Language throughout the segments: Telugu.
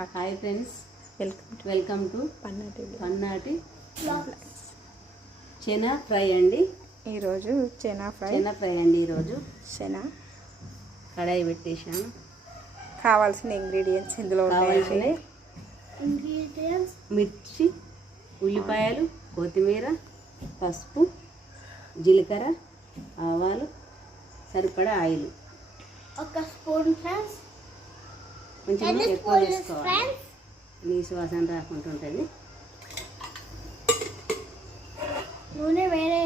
హాయ్ ఫ్రెండ్స్, వెల్కమ్ టు పన్నాటి చెనా ఫ్రై అండి. ఈరోజు చెనా ఫ్రై అండి. ఈరోజు చెనా కడాయి పెట్టేశాను. కావాల్సిన ఇంగ్రీడియంట్స్ ఇందులో కావాల్సిన మిర్చి, ఉల్లిపాయలు, కొత్తిమీర, పసుపు, జీలకర్ర, ఆవాలు, సరిపడా ఆయిల్, ఒక స్పూన్ ఫ్రెండ్స్, కొంచెం ఎక్కువ వేసుకోవాలి, నీసు వాసన రాకుంటుంటుంది. నూనె వేరే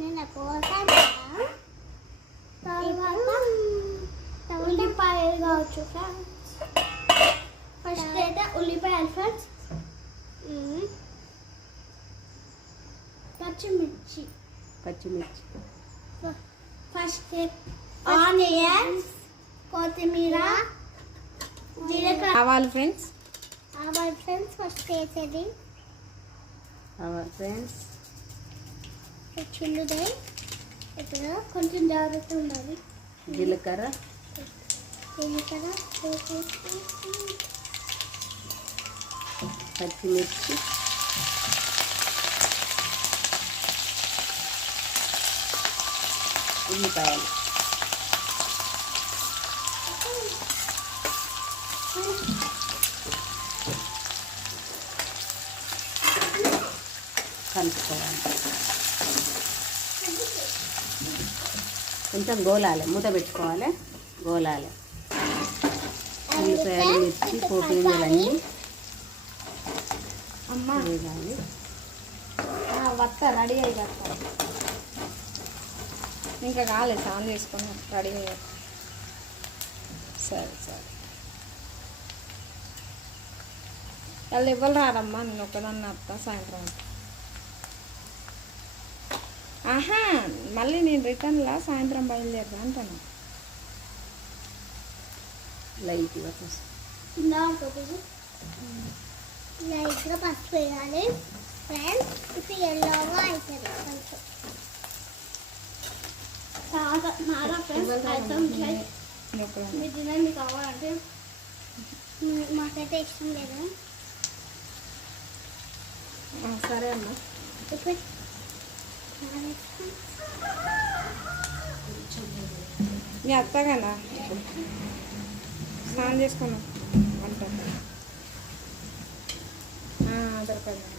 నేను ఉల్లిపాయలు కావచ్చు ఫ్రెండ్స్. ఫస్ట్ అయితే ఉల్లిపాయలు ఫ్రెండ్స్, పచ్చిమిర్చి ఫస్ట్ ఆనియన్స్, కొత్తిమీర, జీలకర్ర, ఆవాలు ఫ్రెండ్స్. ఫస్ట్ వేసేది చిల్లుదే. ఇప్పుడు కొంచెం జాగ్రత్త ఉండాలి. జీలకర్ర, పచ్చిమిర్చి, ఉల్లిపాయలు, కలుపుకోవాలి. కొంచెం గోలాలి, మూత పెట్టుకోవాలి, గోలాలి. ఉల్లిపాయలు, మిర్చి, పోపు గింజలన్నీ వేయాలి. వత్త రెడీ అయ్యి ఇంకా కాలేదు, ఆన్ చేసుకున్నాం, రెడీ అయ్యాక. సరే వాళ్ళు ఇవ్వాలి రారమ్మా, నేను ఒక్కదాన్ని వస్తా సాయంత్రం. ఆహా, మళ్ళీ నేను రిటర్న్లా సాయంత్రం బయలుదేరదా అంటాను. లైట్గా పసుపు వేయాలి ఫ్రెండ్స్. ఇప్పుడు ఎల్లోగా అవుతుంది కొంచెం మీరు తినండి కావాలంటే. మాకైతే ఇష్టం లేదు. సరే అమ్మా. మీ అత్త కదా స్నానం చేసుకున్నాం వంట దొరకదు.